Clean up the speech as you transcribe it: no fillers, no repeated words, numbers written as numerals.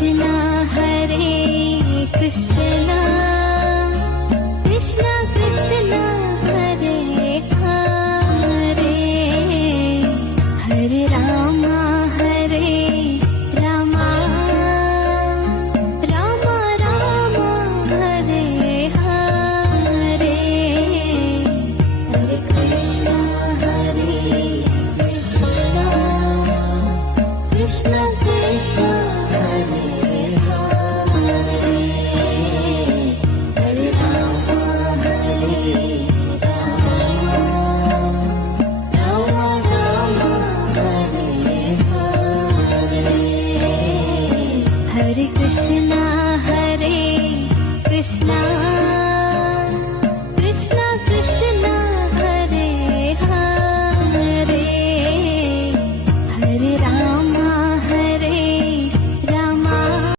Krishna Hare Krishna Krishna Krishna Hare Hare Hare Rama Rama Rama Hare Hare Hare Krishna Krishna Krishna Krishna Hare Hare Hare Rama Rama Rama Hare Hare Hare Krishna